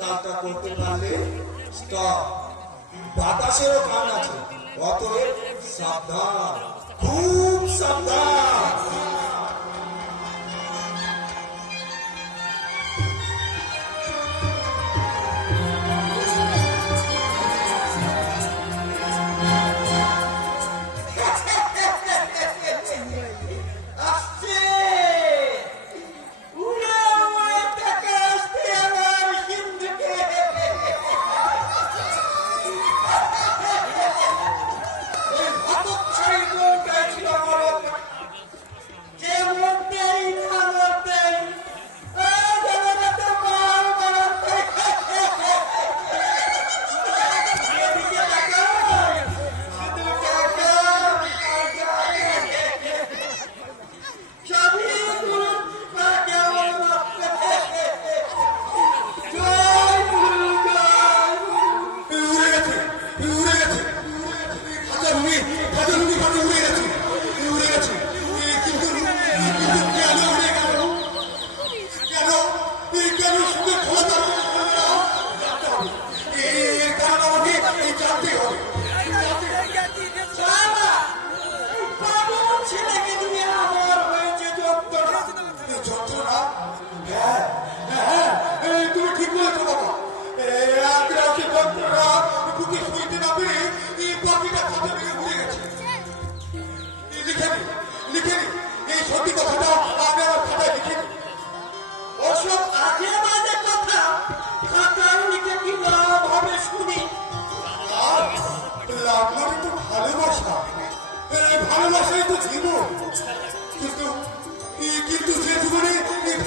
কাজটা করতে পারলে স্টপ। বাতাসেরও কান আছে, অতএব সাবধান, খুব সাবধান। ভালোবাসাই তো জীবন, কিন্তু যে জীবনে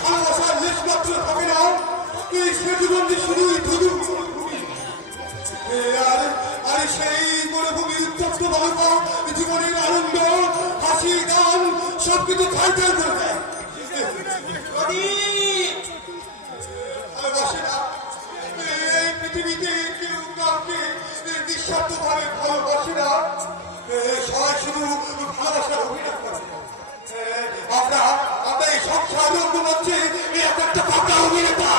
ভালোবাসার লেশ মাত্র থাকে না, সে জীবন যে শুধুই ধুধু। আর সেই মরুভূমি উত্তপ্ত বালকা জীবনের আনন্দ, হাসি, গান সবকিছু খাইতে দেবে। ভালোবাসে না, এই পৃথিবীতে কেউ কাউকে নিঃস্বার্থ ভাবে ভালোবাসে না, সবাই শুধু ভালোবাসার অভিনয় করে। আমরা এই সংসার রঙ্গমঞ্চে একটা পাকা অভিনেতা।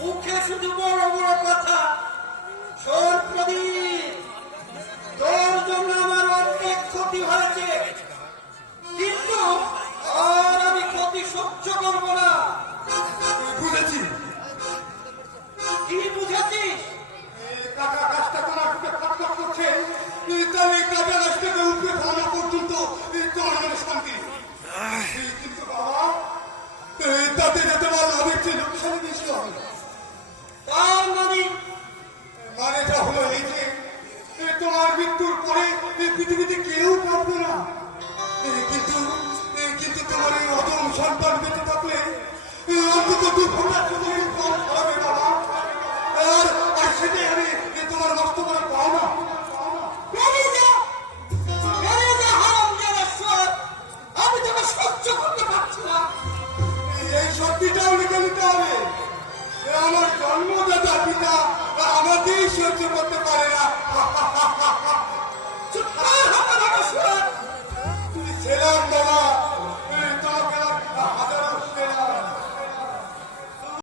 মুখে শুধু বড় বড় কথা। শোন প্রদীপ, তোর জন্য আমার অনেক ক্ষতি হয়েছে, কিন্তু আর আমি ক্ষতি সহ্য করবো না। বুঝেছি। কি বুঝেছিস? কাটা গাছটা তোমার বুকে খটখট করছে, তবে কাটা গাছটাকে উপরে ফেলা পর্যন্ত তোমার মনে শান্তি। কিন্তু বাবা, তাতে তোমার লাভের চেয়ে লোকসানে বেশি হবে। তার মানেটা হলো এই যে তোমার মৃত্যুর পরে পৃথিবীতে কেউ কাঁদবে না, কিন্তু তোমার এই অদম সন্তান বেঁচে থাকলে অন্তত 2 ঘন্টা চোখের ফল হবে বাবা। আর সেটাই আমি তোমার নষ্ট করে পাও না। আমি তোকে সহ্য করতে পারছি না। এই সত্যিটাও লিখে নিতে হবে। আমার জন্মদাতা পিতা আমাকেই সহ্য করতে